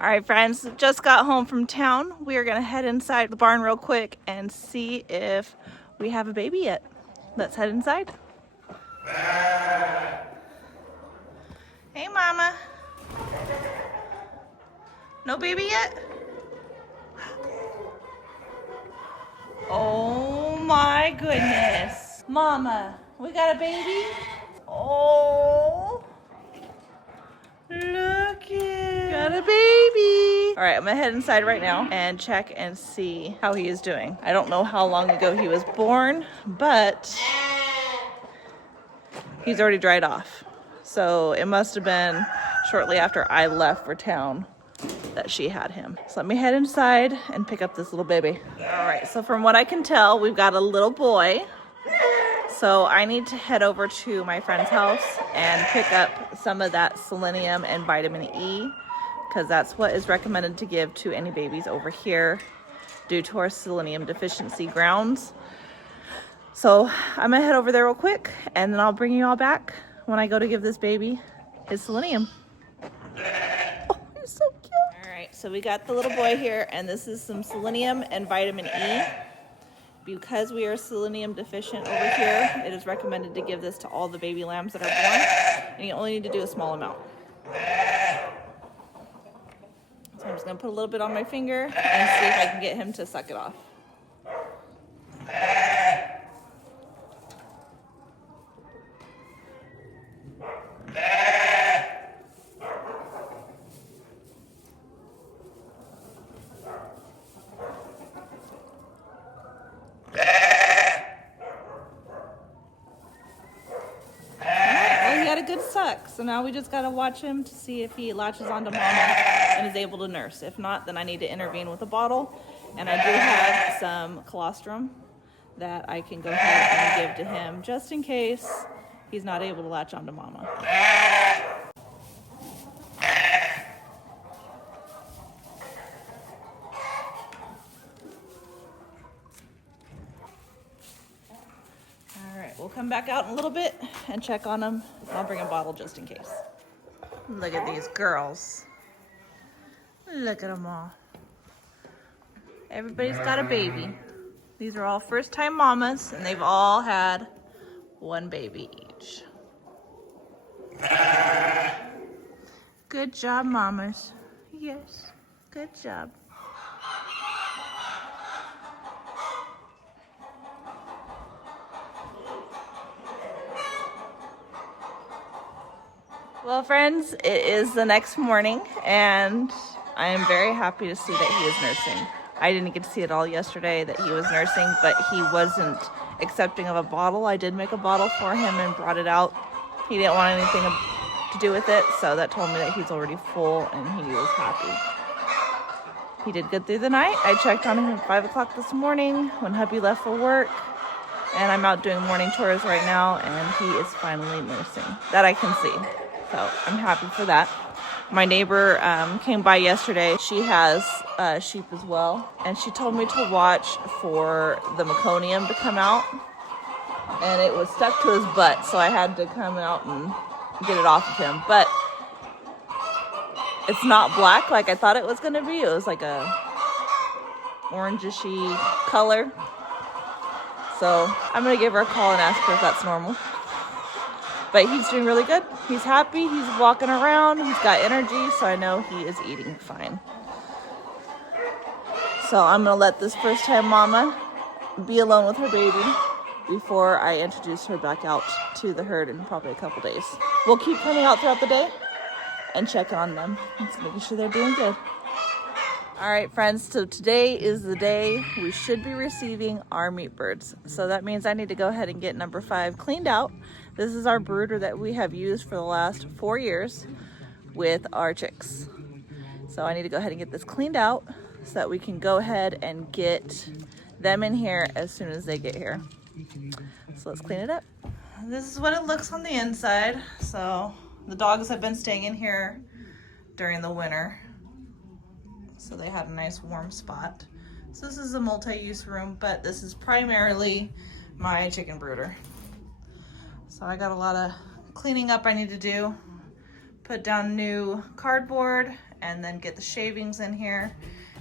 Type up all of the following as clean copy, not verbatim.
All right, friends, just got home from town. We are gonna head inside the barn real quick and see if we have a baby yet. Let's head inside. Hey, Mama. No baby yet? Oh my goodness. Mama, we got a baby? Oh, look it. Got a baby. All right, I'm gonna head inside right now and check and see how he is doing. I don't know how long ago he was born, but he's already dried off. So it must have been shortly after I left for town that she had him. So let me head inside and pick up this little baby. All right, so from what I can tell, we've got a little boy. So I need to head over to my friend's house and pick up some of that selenium and vitamin E, because that's what is recommended to give to any babies over here due to our selenium deficiency grounds. So I'm gonna head over there real quick and then I'll bring you all back when I go to give this baby his selenium. Oh, he's so cute. All right, so we got the little boy here, and this is some selenium and vitamin E. Because we are selenium deficient over here, it is recommended to give this to all the baby lambs that are born, and you only need to do a small amount. So I'm just gonna put a little bit on my finger and see if I can get him to suck it off. A good suck, so now we just got to watch him to see if he latches onto mama and is able to nurse. If not, then I need to intervene with a bottle, and I do have some colostrum that I can go ahead and give to him just in case he's not able to latch onto mama. We'll come back out in a little bit and check on them. I'll bring a bottle just in case. Look at these girls. Look at them all. Everybody's got a baby. These are all first-time mamas, and they've all had one baby each. Good job, mamas. Yes, good job. Well, friends, it is the next morning, and I am very happy to see that he is nursing. I didn't get to see it all yesterday that he was nursing, but he wasn't accepting of a bottle. I did make a bottle for him and brought it out. He didn't want anything to do with it, so that told me that he's already full and he was happy. He did good through the night. I checked on him at 5 o'clock this morning when hubby left for work, and I'm out doing morning chores right now, and he is finally nursing. That I can see. So I'm happy for that. My neighbor came by yesterday. She has sheep as well. And she told me to watch for the meconium to come out. And it was stuck to his butt, so I had to come out and get it off of him. But it's not black like I thought it was going to be. It was like a orangey color. So I'm going to give her a call and ask her if that's normal. But he's doing really good. He's happy. He's walking around. He's got energy, so I know he is eating fine. So I'm going to let this first-time mama be alone with her baby before I introduce her back out to the herd in probably a couple days. We'll keep coming out throughout the day and check on them, just making sure they're doing good. All right, friends, so today is the day we should be receiving our meat birds. So that means I need to go ahead and get number 5 cleaned out. This is our brooder that we have used for the last 4 years with our chicks. So I need to go ahead and get this cleaned out so that we can go ahead and get them in here as soon as they get here. So let's clean it up. This is what it looks on the inside. So the dogs have been staying in here during the winter, so they had a nice warm spot. So this is a multi-use room, but this is primarily my chicken brooder. So I got a lot of cleaning up I need to do. Put down new cardboard and then get the shavings in here.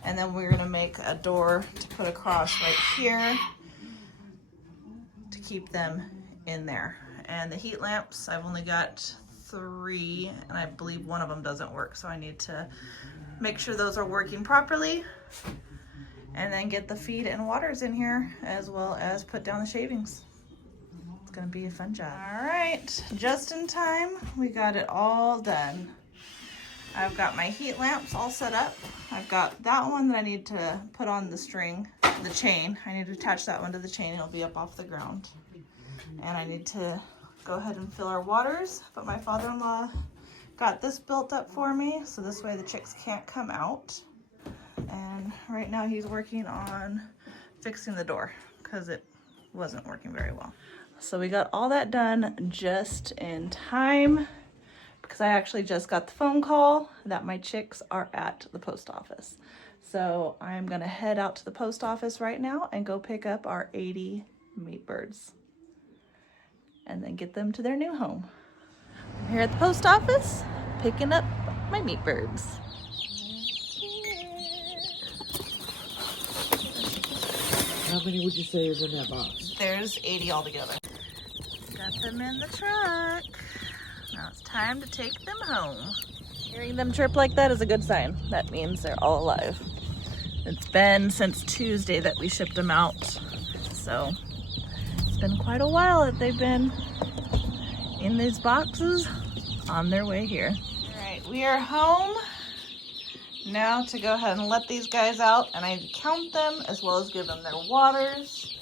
And then we're gonna make a door to put across right here to keep them in there. And the heat lamps, I've only got 3, and I believe one of them doesn't work, so I need to make sure those are working properly, and then get the feed and waters in here, as well as put down the shavings. It's gonna be a fun job. All right, just in time, we got it all done. I've got my heat lamps all set up. I've got that one that I need to put on the string, the chain. I need to attach that one to the chain. It'll be up off the ground. And I need to go ahead and fill our waters, but my father-in-law got this built up for me, so this way the chicks can't come out. And right now he's working on fixing the door because it wasn't working very well. So we got all that done just in time, because I actually just got the phone call that my chicks are at the post office. So I'm gonna head out to the post office right now and go pick up our 80 meat birds and then get them to their new home. I'm here at the post office picking up my meat birds. How many would you say is in that box? There's 80 altogether. Got them in the truck. Now it's time to take them home. Hearing them chirp like that is a good sign. That means they're all alive. It's been since Tuesday that we shipped them out. So it's been quite a while that they've been in these boxes on their way here. All right, we are home now to go ahead and let these guys out, and I count them as well as give them their waters.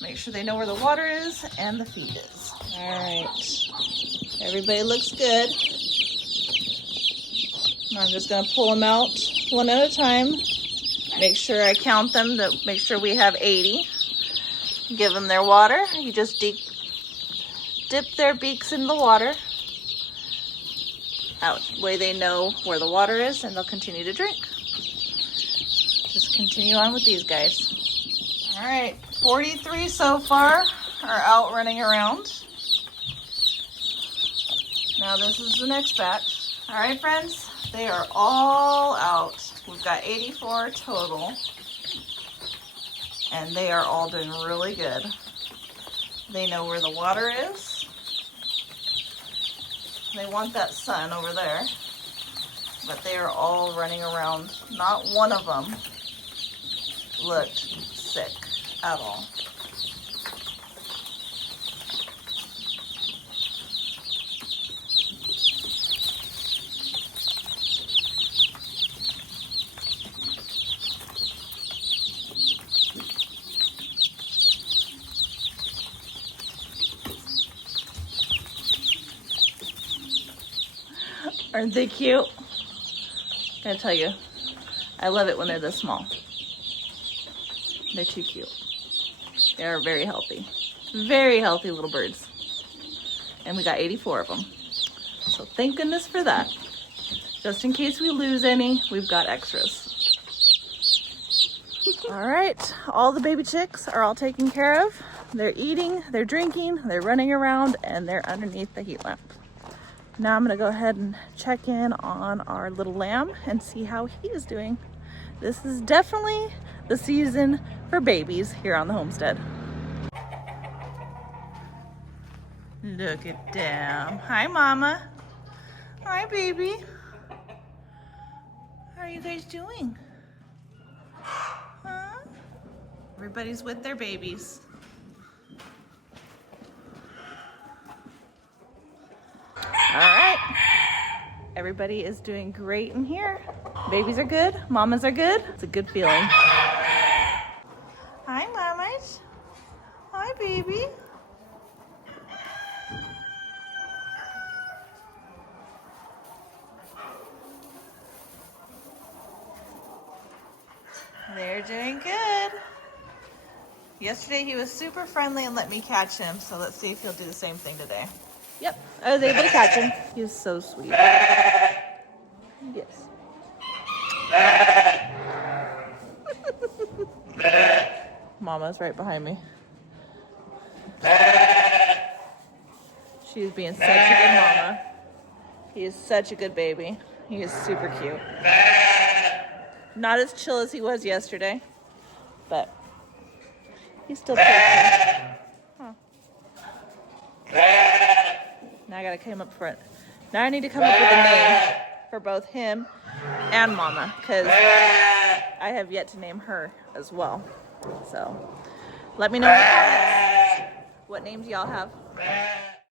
Make sure they know where the water is and the feed is. All right, everybody looks good. I'm just gonna pull them out one at a time. Make sure I count them to make sure we have 80. Give them their water. You just dip their beaks in the water. That way they know where the water is and they'll continue to drink. Just continue on with these guys. All right, 43 so far are out running around. Now this is the next batch. All right, friends, they are all out. We've got 84 total, and they are all doing really good. They know where the water is. They want that sun over there, but they are all running around. Not one of them looked sick at all. Aren't they cute? Gotta tell you, I love it when they're this small. They're too cute. They are very healthy little birds. And we got 84 of them. So thank goodness for that. Just in case we lose any, we've got extras. All right, all the baby chicks are all taken care of. They're eating, they're drinking, they're running around, and they're underneath the heat lamp. Now I'm gonna go ahead and check in on our little lamb and see how he is doing. This is definitely the season for babies here on the homestead. Look at them. Hi, Mama. Hi, baby. How are you guys doing? Huh? Everybody's with their babies. All right, everybody is doing great in here. Babies are good, mamas are good. It's a good feeling. Hi, mamas. Hi, baby. They're doing good. Yesterday he was super friendly and let me catch him, so let's see if he'll do the same thing today. Yep, I was able to catch him. He was so sweet. Yes. Mama's right behind me. She's being such a good mama. He is such a good baby. He is super cute. Not as chill as he was yesterday, but he's still pretty cool. Huh. Now I gotta come up front. Now I need to come up with a name for both him and Mama, because I have yet to name her as well. So let me know in the comments what names y'all have.